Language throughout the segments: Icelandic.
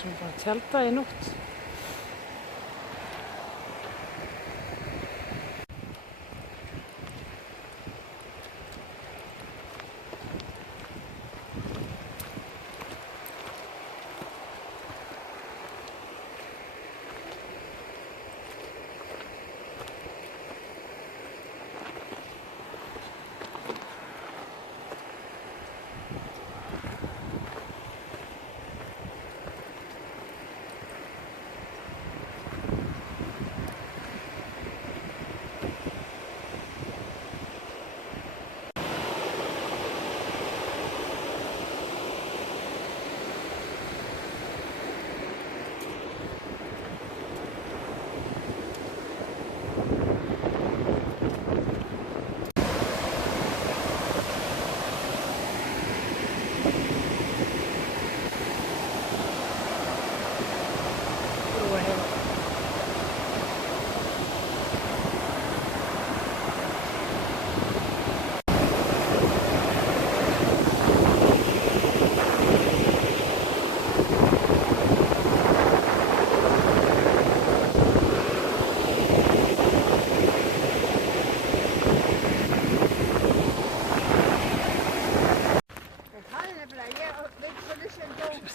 sem bara tjalda í nótt.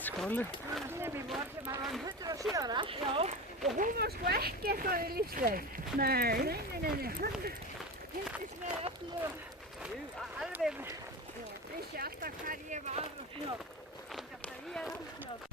Skóli. Sem í vor sem var 107 ára. Já. Og hún var sko ekki eitthvað í lífsleið. Nei. Nei. Hún fylgdist með öllu og alveg vissi alltaf hvar ég var og flott. Hún gæti að ég var flott.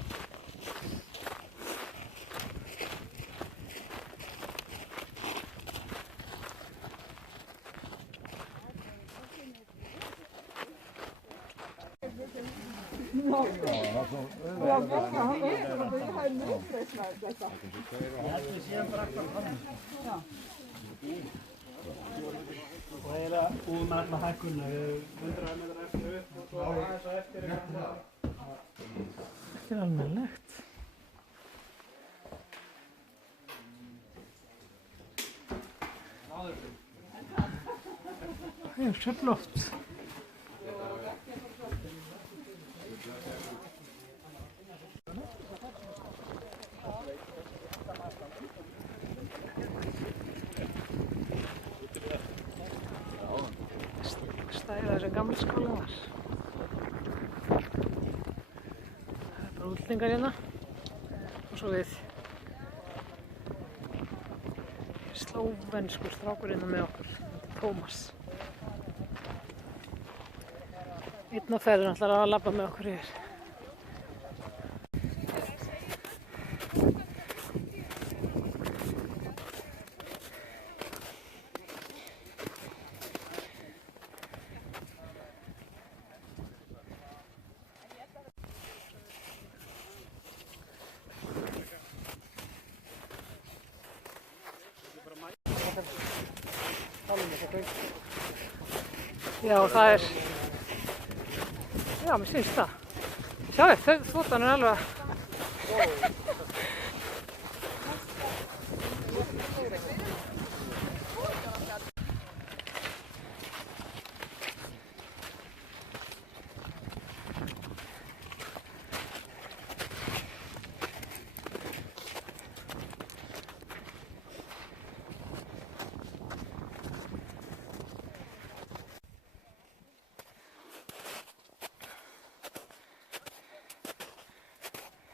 Og eiginlega búið með alla hækkunna, 100 metrar eftir upp og svo aðeins á eftir. Þetta er almennilegt. Það er svo flott. Stæða sem gamli skóla var. Það er bara útlendingar hérna og svo við slóvenskur strákur hérna með okkur, Tómas. Einn á ferðin ætlar að labba með okkur yfir. Já, það er... Já, mér syns það. Sjáðu, þotan er alveg...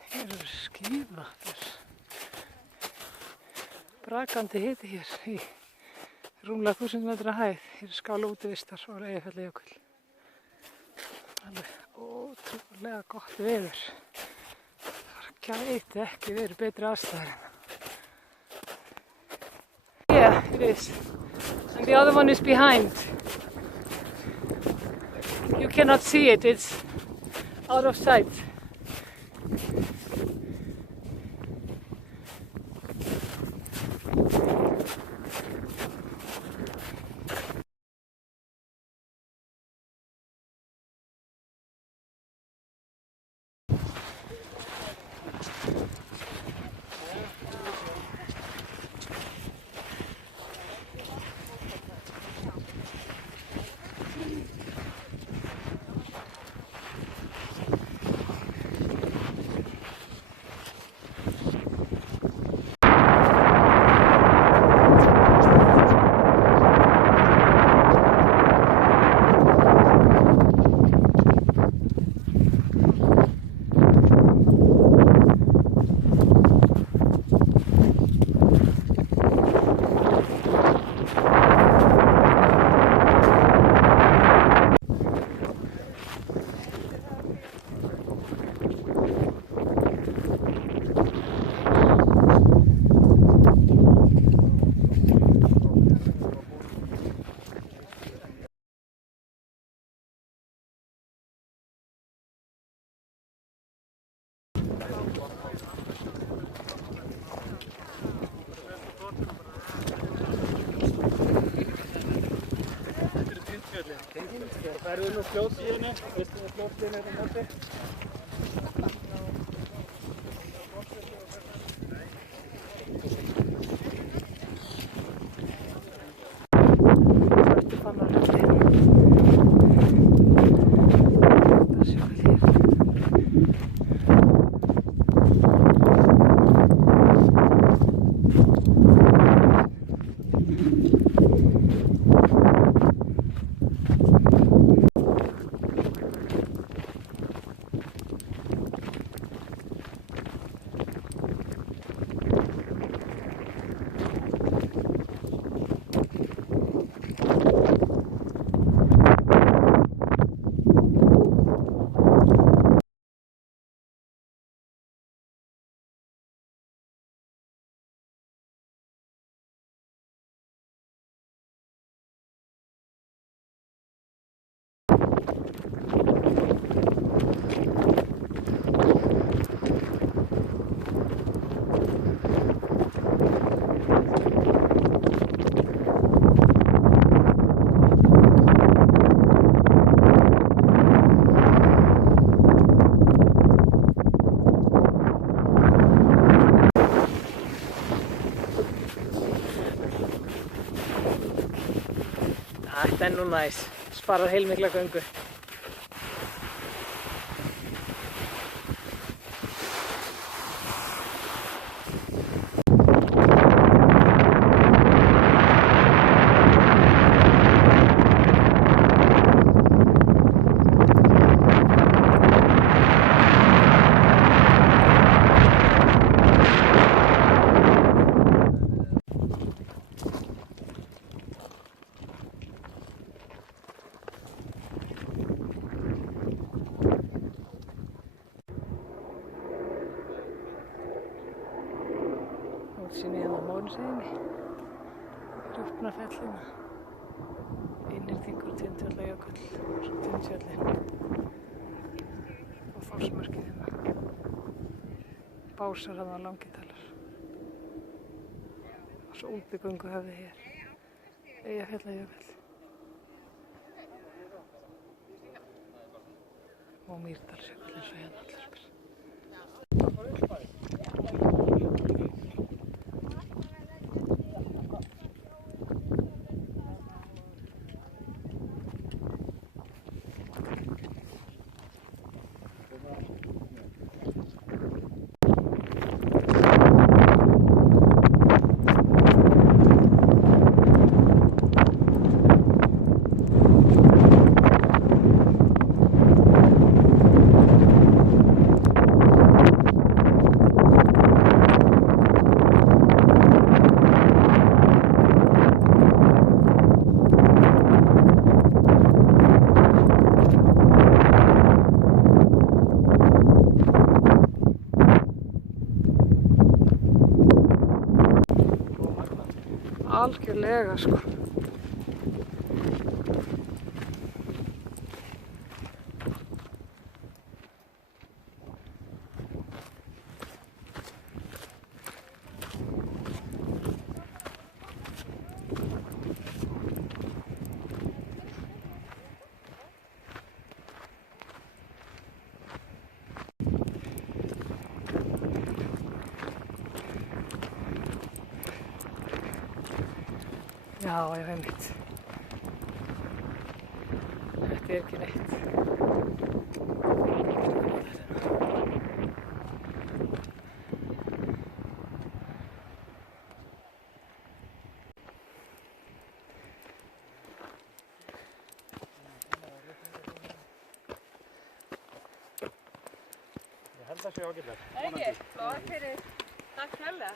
Hér eru skíða, brakandi hiti hér í rúmlega 1000 metra hæð. Hér er skála útivistar og Eyjafjallajökull. Alveg ótrúlega gott veður. Það gæti ekki verið betri aðstæður hérna. Yeah, it is. And the other one is behind. You cannot see it, it's out of sight. Tindfjöllin. Það færðu nú fljótsíðinni, veistu það fljótsíðinni er á móti? Þetta er nú næs, sparar heilmikla göngu. Útsýni hérna á Móneseyjunni, Rjúpnafellina, Innirþingur, Tindfjallajökull, svo Tindfjöllin og Fossmörkin hérna, Básar hérna á Langidalar og svo útbyggunguhöfði hér, Eyjafjallajökull og Mýrdalsjökull eins og hérna allir spyr. Algjörlega sko. Já, einmitt. Þetta er ekki neitt. Ég held að sé ágætlega. Ekki, flott fyrir. Takk hérlega.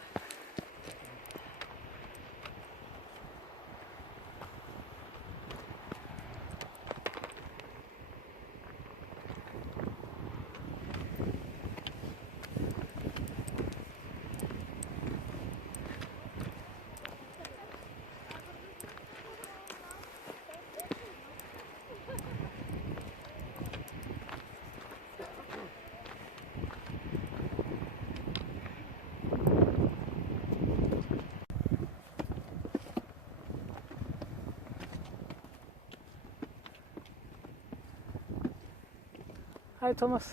Hæ, Tómas.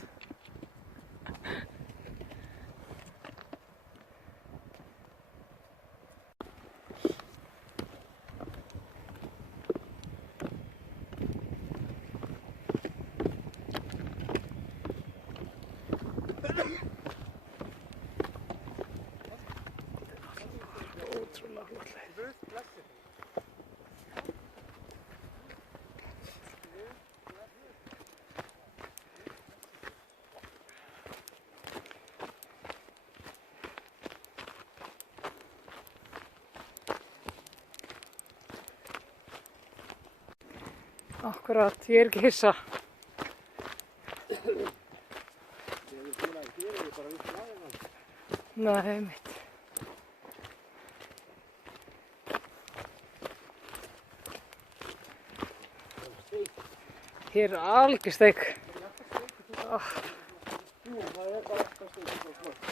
Ótrúlega flott leið. Akkurat, ég er ekki hissa. Nei, mitt. Hér er algjör steik. Jú, það er bara alltaf steik.